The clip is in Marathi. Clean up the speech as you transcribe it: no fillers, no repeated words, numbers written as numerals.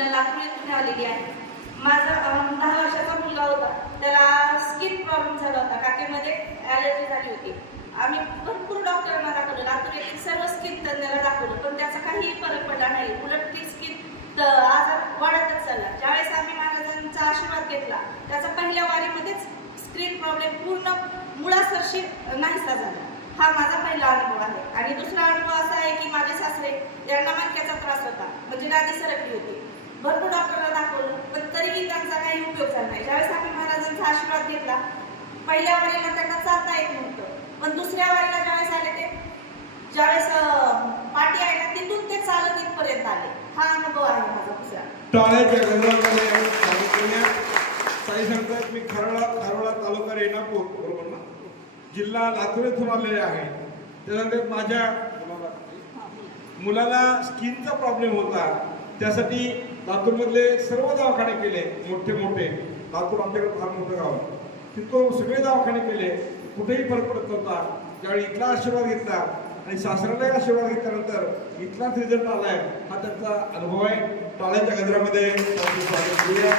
जिल्हा लातूर येथून आलेली आहे. माझा 10 वर्षाचा मुलगा होता, त्याला स्किन प्रॉब्लेम झाला होता, काकेमध्ये ॲलर्जी झाली होती. आम्ही भरपूर डॉक्टरांना दाखवलं, लातूर येथील सर्व स्किन तज्ञाला दाखवलं, पण त्याचा काहीही फरक पडला नाही. उलट ती स्किन आजार वाढतच चालला. ज्यावेळेस आम्ही महाराजांचा आशीर्वाद घेतला, त्याचा पहिल्या वारीमध्येच स्किन प्रॉब्लेम पूर्ण मुळासरशी नाहीसा झाला. हा माझा पहिला अनुभव आहे. आणि दुसरा अनुभव असा आहे की माझे सासरे यांना मणक्याचा त्रास होता, म्हणजे नादी सरकली होती. भरपूर डॉक्टरला दाखवलं, पण तरीही त्यांचा काही उपयोग झाला नाही. ज्यावेळेस आम्ही महाराजांचा आशीर्वाद घेतला, पहिल्या वारीला त्यांना चालता येत नव्हतं, पण दुसऱ्या वारीला ज्यावेळेस आले ते ज्यावेळेस पाठी आहे ना, तिथून ते चालत इथपर्यंत आले. हा अनुभव आहे माझा दुसरा. टाळ्याच्या गजरामध्ये साई सांगतात, मी खारोळा तालुका रेणापूर बरोबर ना, जिल्हा लातूर येथून आलेले आहे. त्यानंतर माझ्या मुलाला स्किनचा प्रॉब्लेम होता, त्यासाठी लातूरमधले सर्व दवाखाने केले, मोठे मोठे. लातूर आमच्याकडे फार मोठं गाव आहे, तिथं सगळे दवाखाने केले, कुठेही फरक पडत नव्हता. ज्यावेळी इथला आशीर्वाद घेतला आणि सासऱ्यालाही आशीर्वाद घेतल्यानंतर इथलाच रिझल्ट आलाय, हा त्यांचा अनुभव आहे. टाळ्याच्या गजरामध्ये स्वागत करूया.